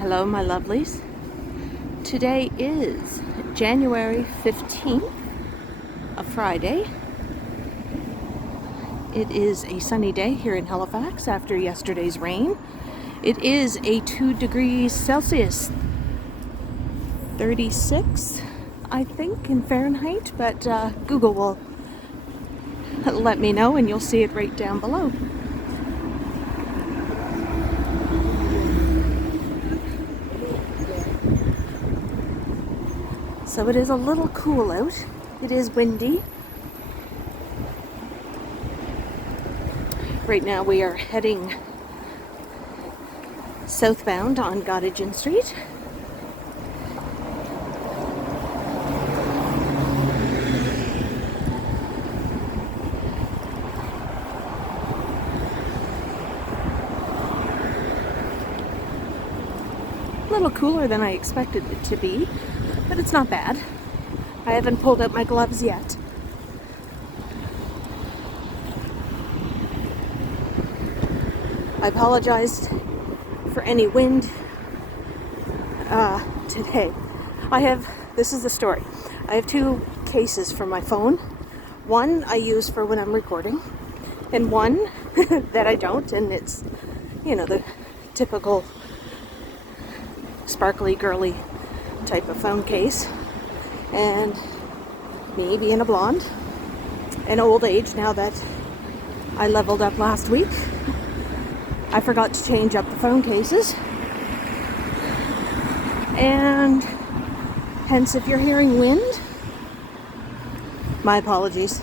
Hello, my lovelies. Today is January 15th, a Friday. It is a sunny day here in Halifax after yesterday's rain. It is a 2 degrees Celsius, 36, I think, in Fahrenheit, but Google will let me know and you'll see it right down below. So it is a little cool out. It is windy. Right now we are heading southbound on Gottingen St. A little cooler than I expected it to be, but it's not bad. I haven't pulled out my gloves yet. I apologize for any wind today. This is the story. I have 2 cases for my phone. One I use for when I'm recording, and one that I don't, and it's, you know, the typical sparkly, girly type of phone case. And me being a blonde, an old age now that I leveled up last week, I forgot to change up the phone cases. And hence, if you're hearing wind, my apologies.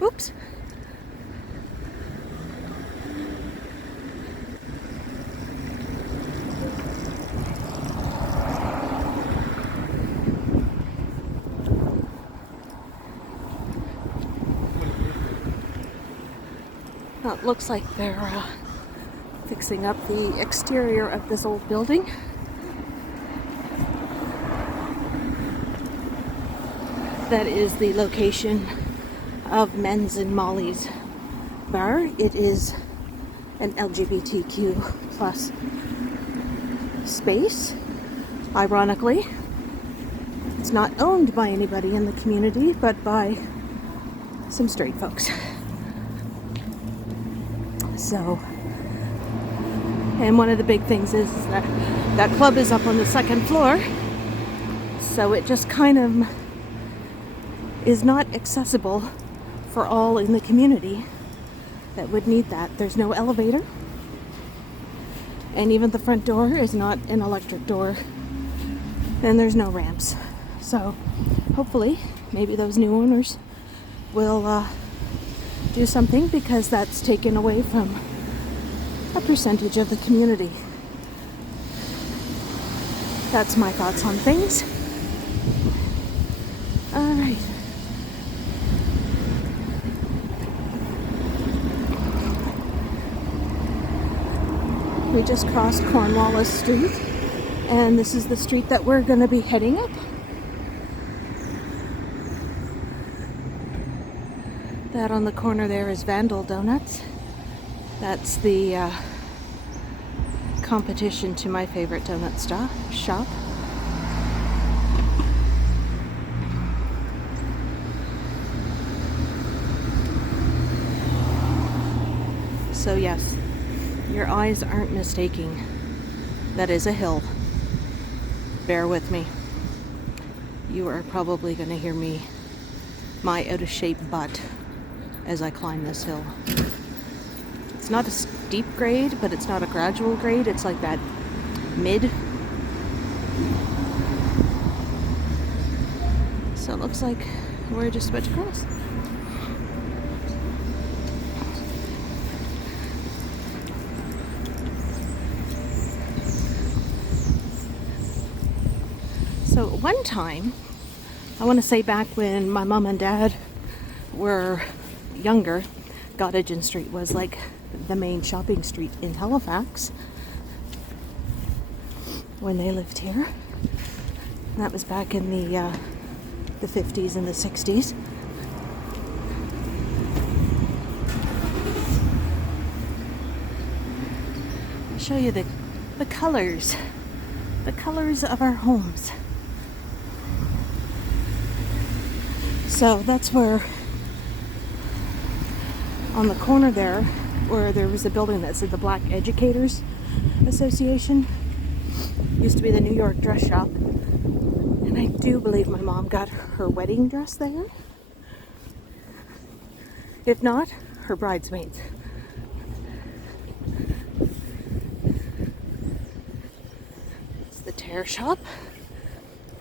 Oops. Well, it looks like they're fixing up the exterior of this old building. That is the location of Men's and Molly's bar. It is an LGBTQ plus space. Ironically, it's not owned by anybody in the community, but by some straight folks. So, and one of the big things is that that club is up on the 2nd floor, so it just kind of is not accessible for all in the community that would need that. There's no elevator, and even the front door is not an electric door, and there's no ramps. So hopefully maybe those new owners will do something, because that's taken away from a percentage of the community. That's my thoughts on things. All right. We just crossed Cornwallis St, and this is the street that we're going to be heading up. That on the corner there is Vandal Donuts. That's the competition to my favorite donut shop. So yes, your eyes aren't mistaking. That is a hill. Bear with me. You are probably going to hear my out of shape butt as I climb this hill. It's not a steep grade, but it's not a gradual grade. It's like that mid. So it looks like we're just about to cross. So one time, I want to say back when my mom and dad were younger, Gottingen St was like the main shopping street in Halifax when they lived here. And that was back in the 50s and the 60s. show you the colors of our homes. So that's where, on the corner there, where there was a building that said the Black Educators Association, used to be the New York dress shop, and I do believe my mom got her wedding dress there. If not, her bridesmaids. It's the tear shop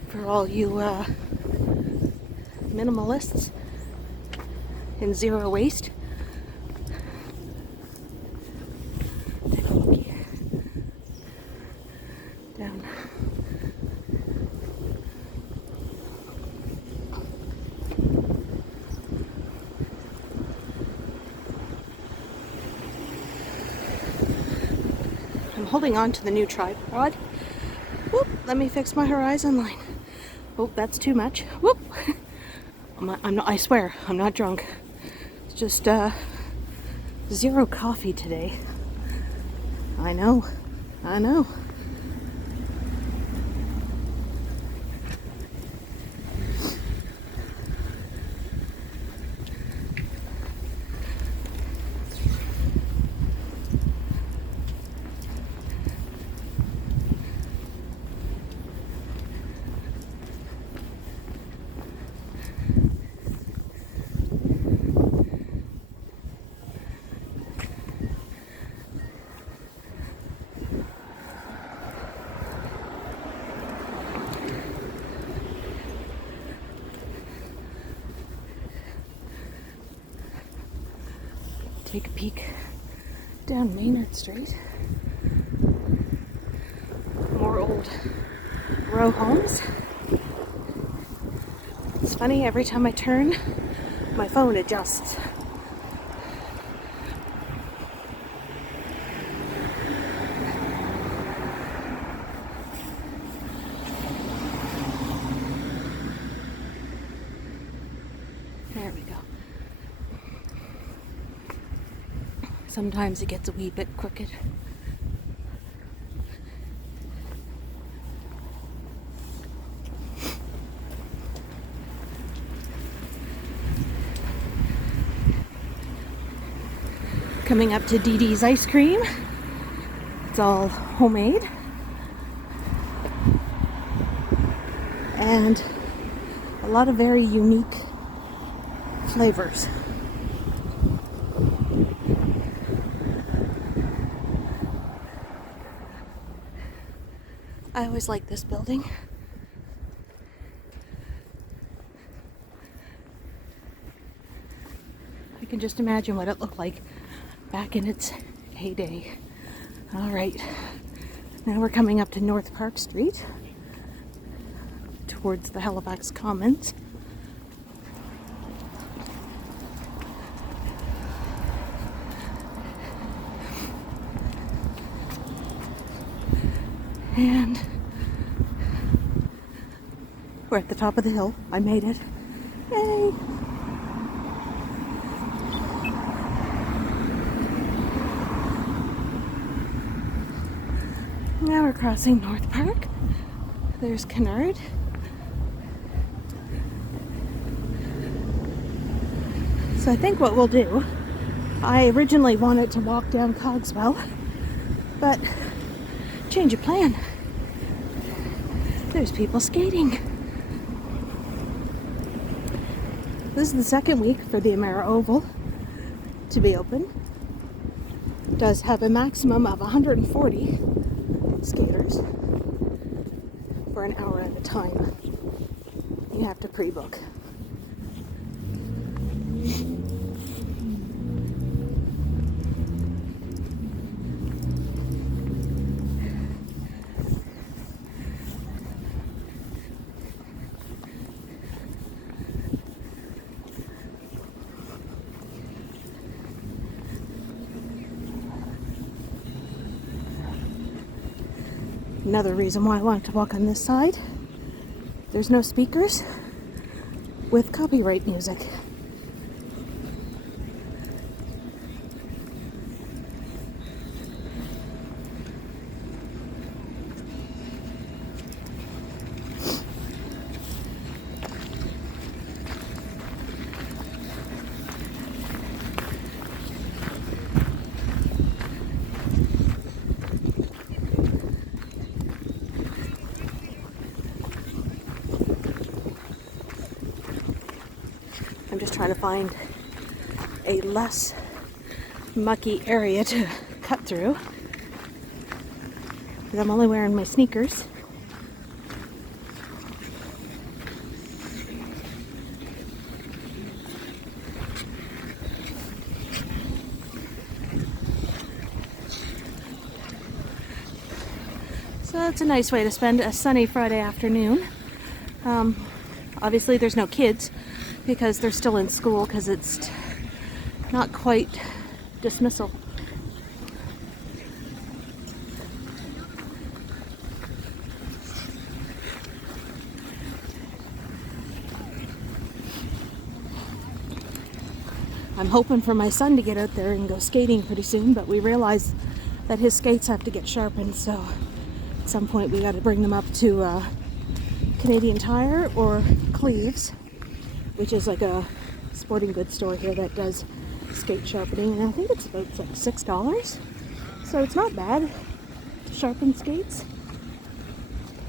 for all you minimalists in zero waste. Take a look here. Down. I'm holding on to the new tripod. Whoop, let me fix my horizon line. Oh, that's too much. Whoop. I'm not, I swear, I'm not drunk. It's just zero coffee today. I know. Take a peek down Maynard Street. More old row homes. It's funny, every time I turn, my phone adjusts. There we go. Sometimes it gets a wee bit crooked. Coming up to Dee Dee's Ice Cream. It's all homemade. And a lot of very unique flavors. I always like this building. I can just imagine what it looked like back in its heyday. All right, now we're coming up to North Park Street towards the Halifax Commons. And we're at the top of the hill. I made it. Yay! Now we're crossing North Park. There's Kennard. So I think what we'll do, I originally wanted to walk down Cogswell, but change of plan. There's people skating. This is the second week for the Amera Oval to be open. It does have a maximum of 140 skaters for an hour at a time. You have to pre-book. Another reason why I wanted to walk on this side. There's no speakers with copyright music. I'm just trying to find a less mucky area to cut through, because I'm only wearing my sneakers. So it's a nice way to spend a sunny Friday afternoon. Obviously there's no kids because they're still in school, because it's not quite dismissal. I'm hoping for my son to get out there and go skating pretty soon, but we realize that his skates have to get sharpened, so at some point we got to bring them up to Canadian Tire or Cleves, which is like a sporting goods store here that does skate sharpening, and I think it's about like $6, so it's not bad to sharpen skates.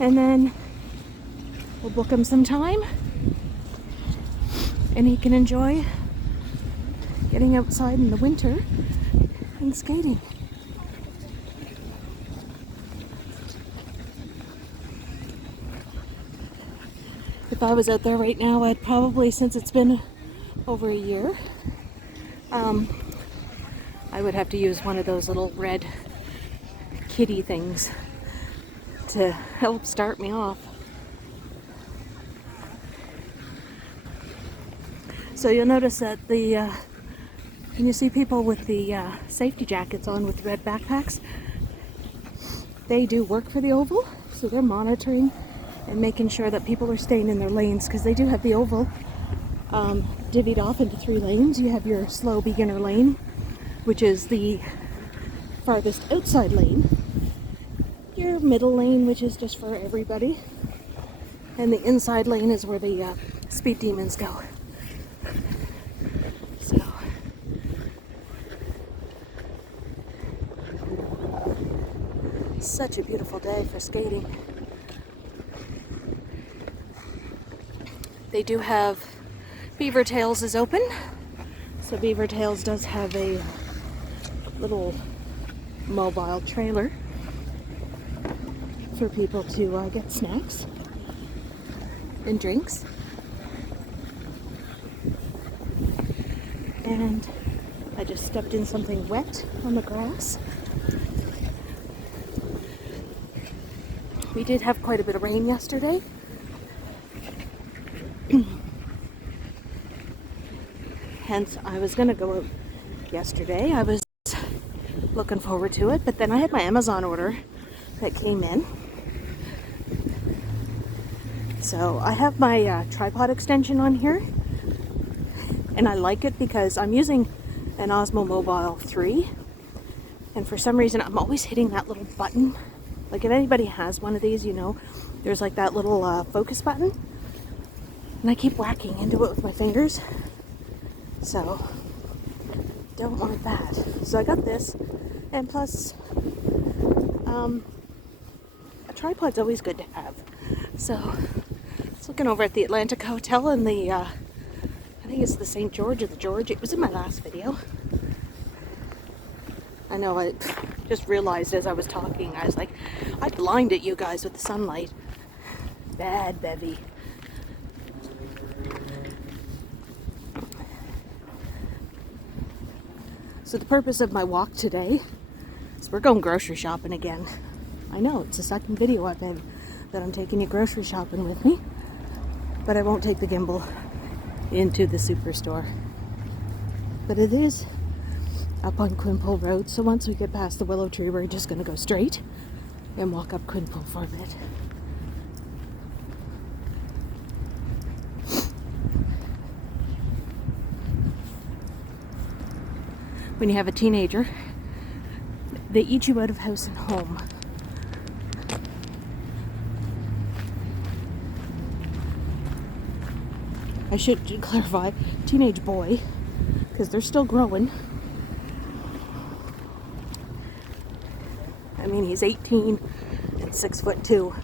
And then we'll book him some time and he can enjoy getting outside in the winter and skating. If I was out there right now, I'd probably, since it's been over a year, I would have to use one of those little red kitty things to help start me off. So you'll notice that when you see people with the safety jackets on with red backpacks, they do work for the Oval, so they're monitoring and making sure that people are staying in their lanes, because they do have the Oval divvied off into 3 lanes. You have your slow beginner lane, which is the farthest outside lane, your middle lane, which is just for everybody, and the inside lane is where the speed demons go. So such a beautiful day for skating. They do have Beaver Tails is open, so Beaver Tails does have a little mobile trailer for people to get snacks and drinks. And I just stepped in something wet on the grass. We did have quite a bit of rain yesterday. Hence, I was going to go out yesterday. I was looking forward to it, but then I had my Amazon order that came in. So I have my tripod extension on here, and I like it because I'm using an Osmo Mobile 3, and for some reason I'm always hitting that little button. Like, if anybody has one of these, you know, there's like that little focus button, and I keep whacking into it with my fingers. So, don't want that. So I got this, and plus, a tripod's always good to have. So, I was looking over at the Atlantic Hotel in the, I think it's the St. George or the George. It was in my last video. I know, I just realized as I was talking, I was like, I blinded you guys with the sunlight. Bad bevy. So the purpose of my walk today is we're going grocery shopping again. I know, it's the second video I've had that I'm taking you grocery shopping with me, but I won't take the gimbal into the superstore. But it is up on Quinpool Road, so once we get past the willow tree, we're just going to go straight and walk up Quinpool for a bit. When you have a teenager, they eat you out of house and home. I should clarify, teenage boy, because they're still growing. I mean, he's 18 and 6'2".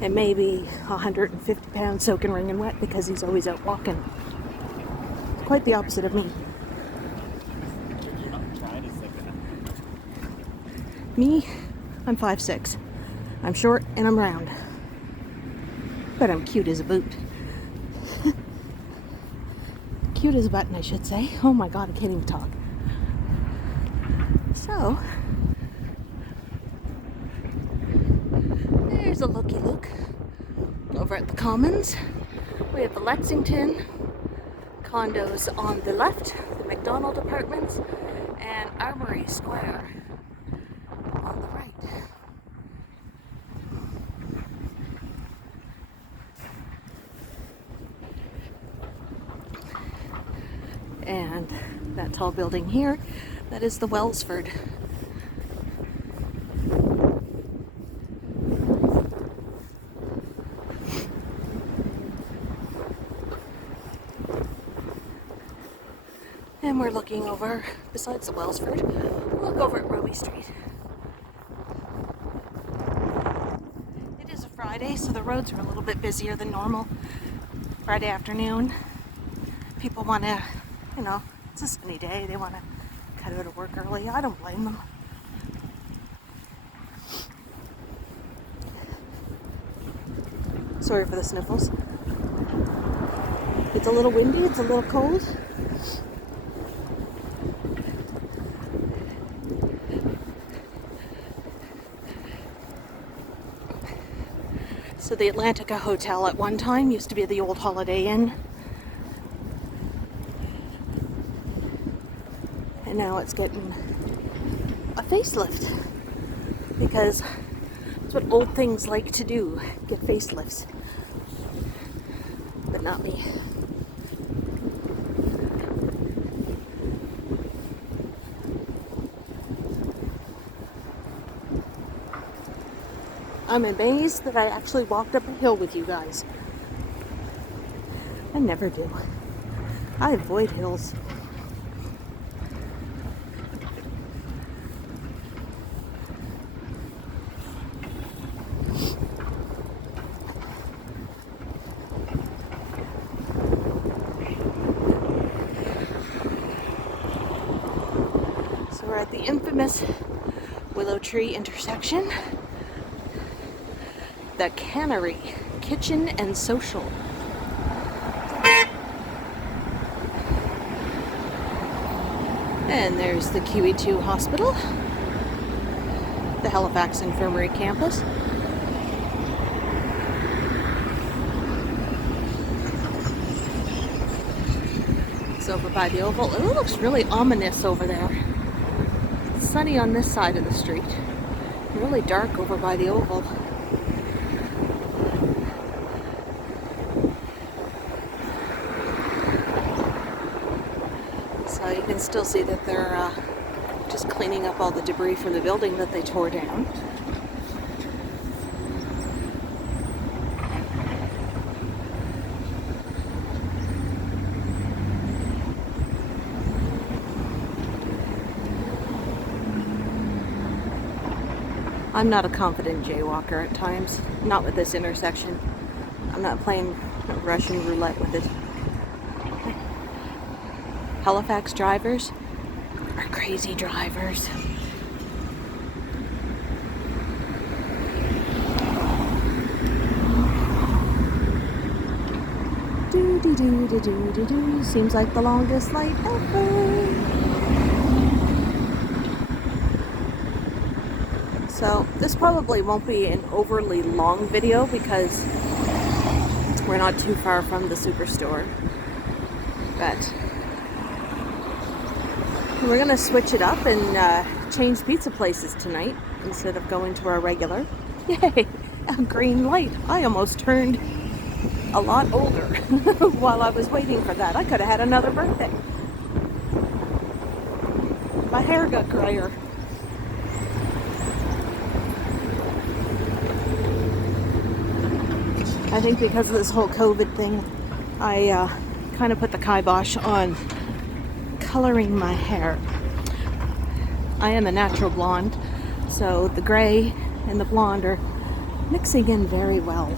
and maybe 150 pounds soaking wringing wet because he's always out walking. Quite the opposite of me. Me, I'm 5'6". I'm short and I'm round. But I'm cute as a boot. Cute as a button, I should say. Oh my god, I can't even talk. So, there's a looky-look over at the Commons. We have the Lexington condos on the left, the McDonald apartments, and Armory Square on the right. And that tall building here, that is the Wellsford. And we're looking over, besides the Wellsford, look over at Roby Street. It is a Friday, so the roads are a little bit busier than normal. Friday afternoon, people want to, you know, it's a sunny day, they want to cut out of work early. I don't blame them. Sorry for the sniffles. It's a little windy, it's a little cold. So the Atlantica Hotel at one time used to be the old Holiday Inn. And now it's getting a facelift. Because that's what old things like to do, get facelifts. But not me. I'm amazed that I actually walked up a hill with you guys. I never do. I avoid hills. So we're at the infamous Willow Tree intersection. The Cannery Kitchen and Social. And there's the QE2 Hospital, the Halifax Infirmary campus. It's over by the Oval. It looks really ominous over there. It's sunny on this side of the street. Really dark over by the Oval. So you can still see that they're just cleaning up all the debris from the building that they tore down. I'm not a confident jaywalker at times, not with this intersection. I'm not playing Russian roulette with it. Halifax drivers are crazy drivers. Do do do do do do do. Seems like the longest light ever. So this probably won't be an overly long video because we're not too far from the superstore. But we're going to switch it up and change pizza places tonight instead of going to our regular. Yay! A green light. I almost turned a lot older while I was waiting for that. I could have had another birthday. My hair got grayer. I think because of this whole COVID thing, I kind of put the kibosh on coloring my hair. I am a natural blonde, so the gray and the blonde are mixing in very well.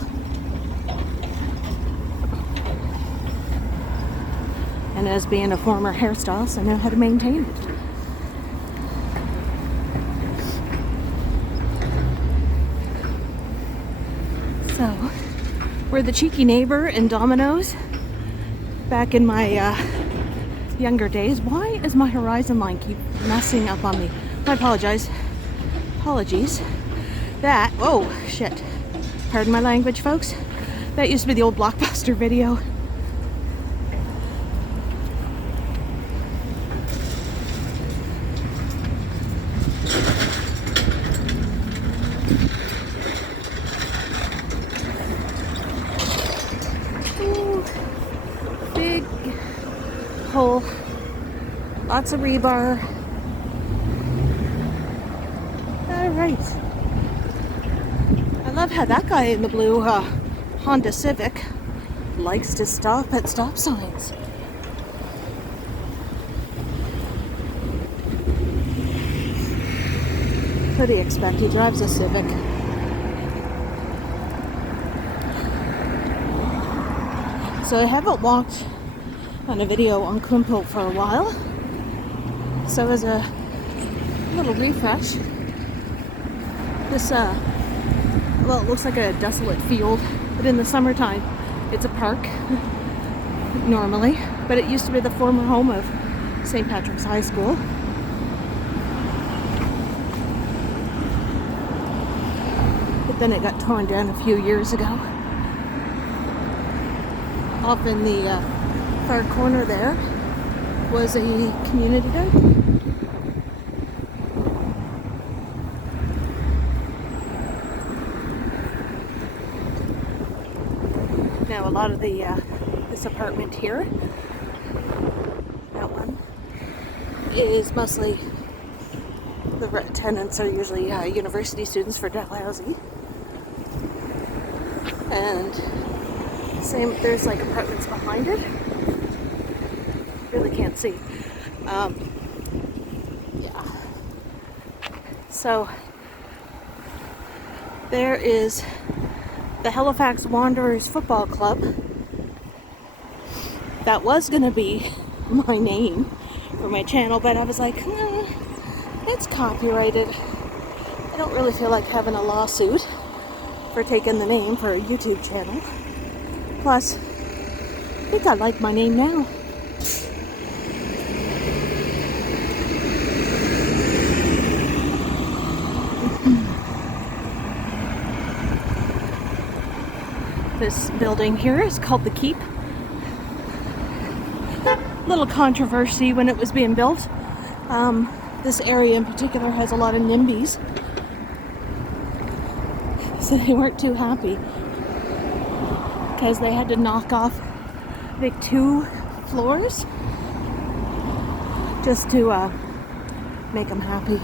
And as being a former hairstylist, I know how to maintain it. So, we're the cheeky neighbor in Domino's. Back in my younger days. Why is my horizon line keep messing up on me? I apologize. Apologies. That, oh shit. Pardon my language, folks. That used to be the old Blockbuster video. Ooh, big hole. Lots of rebar. Alright. I love how that guy in the blue Honda Civic likes to stop at stop signs. What do you expect? He drives a Civic. So I haven't walked on a video on Quinpool for a while. So as a little refresh, this well, it looks like a desolate field, but in the summertime it's a park normally, but it used to be the former home of St. Patrick's High School. But then it got torn down a few years ago. Off in the far corner there was a community garden. Now a lot of the this apartment here, that one, is mostly the tenants are usually university students for Dalhousie, and same. There's like apartments behind it. Really can't see. Yeah. So there is the Halifax Wanderers Football Club. That was going to be my name for my channel, but I was like, it's copyrighted. I don't really feel like having a lawsuit for taking the name for a YouTube channel. Plus, I think I like my name now. This building here is called the Keep. Little controversy when it was being built. This area in particular has a lot of NIMBYs, so they weren't too happy because they had to knock off, I think, 2 floors just to make them happy.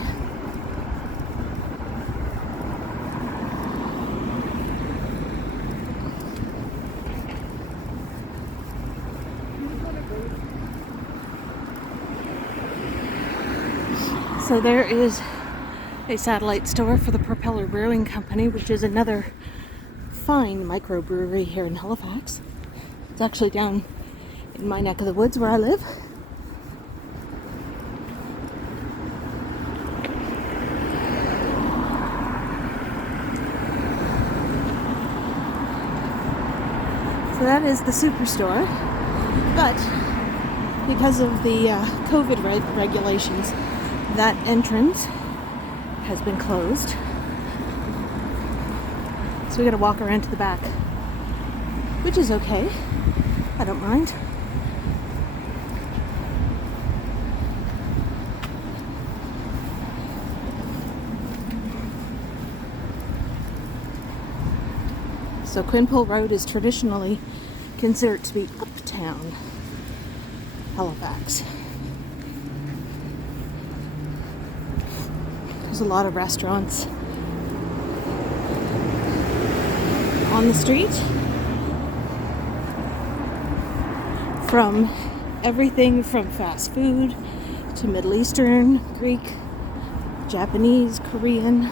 So there is a satellite store for the Propeller Brewing Company, which is another fine microbrewery here in Halifax. It's actually down in my neck of the woods where I live. So that is the superstore, but because of the COVID regulations, that entrance has been closed. So we gotta walk around to the back, which is okay. I don't mind. So Quinpool Road is traditionally considered to be uptown Halifax. There's a lot of restaurants on the street, from everything from fast food to Middle Eastern, Greek, Japanese, Korean,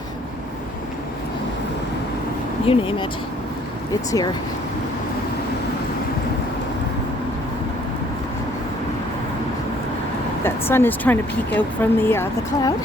you name it, it's here. That sun is trying to peek out from the cloud.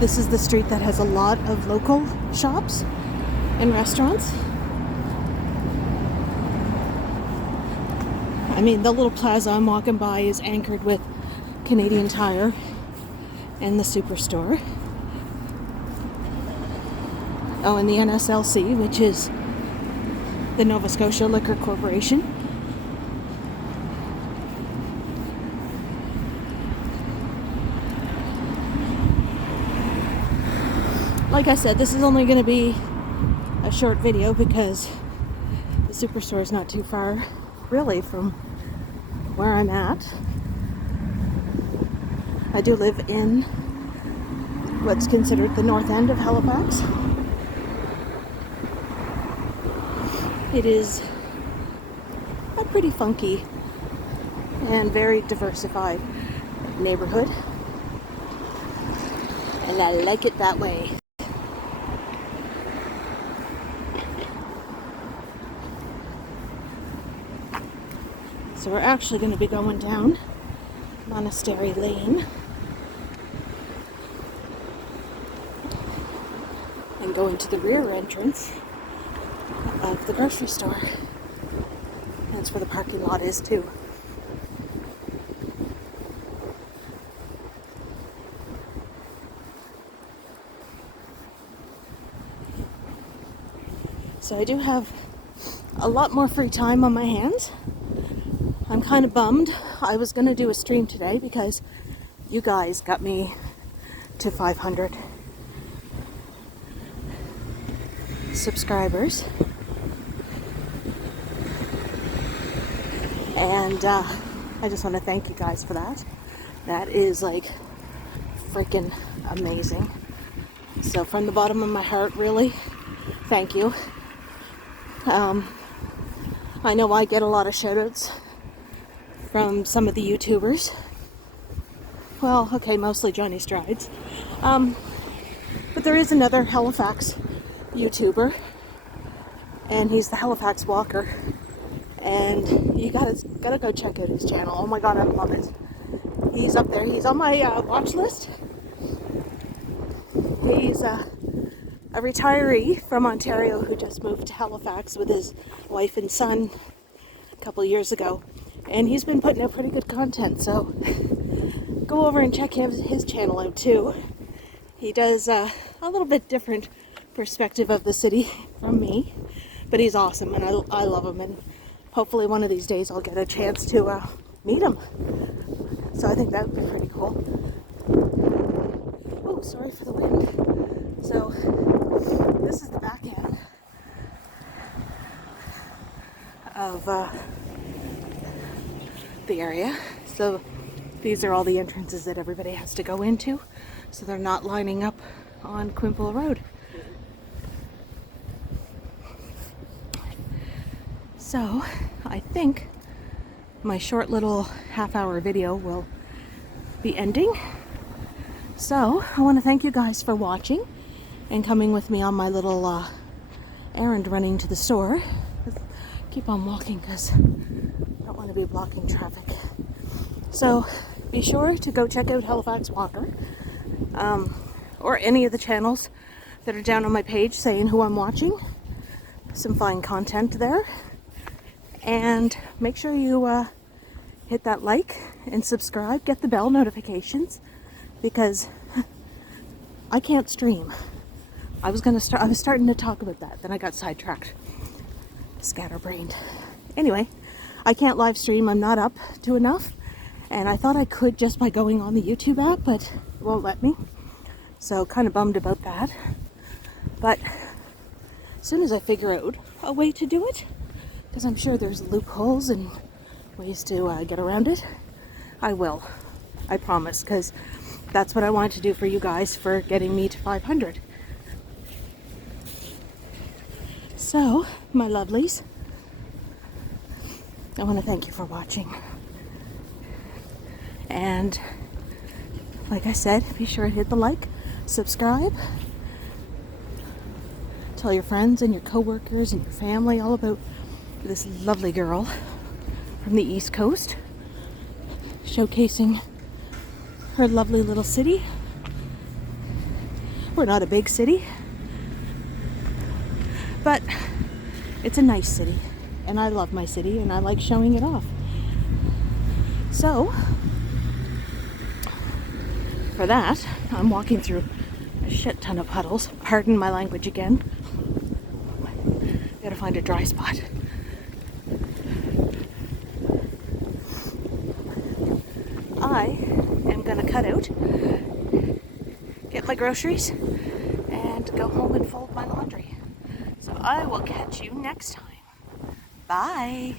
This is the street that has a lot of local shops and restaurants. I mean, the little plaza I'm walking by is anchored with Canadian Tire and the Superstore. Oh, and the NSLC, which is the Nova Scotia Liquor Corporation. Like I said, this is only going to be a short video because the Superstore is not too far, really, from where I'm at. I do live in what's considered the north end of Halifax. It is a pretty funky and very diversified neighborhood, and I like it that way. So we're actually going to be going down Monastery Lane and going to the rear entrance of the grocery store. That's where the parking lot is too. So I do have a lot more free time on my hands. I'm kind of bummed. I was going to do a stream today because you guys got me to 500 subscribers. And I just want to thank you guys for that. That is like freaking amazing. So from the bottom of my heart, really, thank you. I know I get a lot of shout outs from some of the YouTubers. Well, okay, mostly Johnny Strides. But there is another Halifax YouTuber, and he's the Halifax Walker. And you gotta go check out his channel. Oh my god, I love it. He's up there. He's on my watch list. He's a retiree from Ontario who just moved to Halifax with his wife and son a couple years ago. And he's been putting out pretty good content, so go over and check his channel out too. He does a little bit different perspective of the city from me, but he's awesome, and I love him, and hopefully one of these days I'll get a chance to meet him. So I think that would be pretty cool. Oh, sorry for the wind. So this is the back end of the area. So these are all the entrances that everybody has to go into, so they're not lining up on Quinpool Road. So I think my short little half-hour video will be ending. So I want to thank you guys for watching and coming with me on my little errand running to the store. Keep on walking because I don't want to be blocking traffic. So be sure to go check out Halifax Walker, or any of the channels that are down on my page saying who I'm watching. Some fine content there. And make sure you hit that like and subscribe, get the bell notifications, because I can't stream. I was starting to talk about that, then I got sidetracked. Scatterbrained. Anyway, I can't live stream, I'm not up to enough, and I thought I could just by going on the YouTube app, but it won't let me. So kind of bummed about that. But As soon as I figure out a way to do it, because I'm sure there's loopholes and ways to get around it, I will. I promise, because that's what I wanted to do for you guys for getting me to 500. So, my lovelies, I want to thank you for watching. And like I said, be sure to hit the like, subscribe, tell your friends and your coworkers and your family all about this lovely girl from the East Coast, showcasing her lovely little city. We're not a big city, but it's a nice city, and I love my city, and I like showing it off. So, for that, I'm walking through a shit ton of puddles. Pardon my language again. Gotta find a dry spot. I am gonna cut out, get my groceries, and go home and fold my laundry. So I will catch you next time. Bye.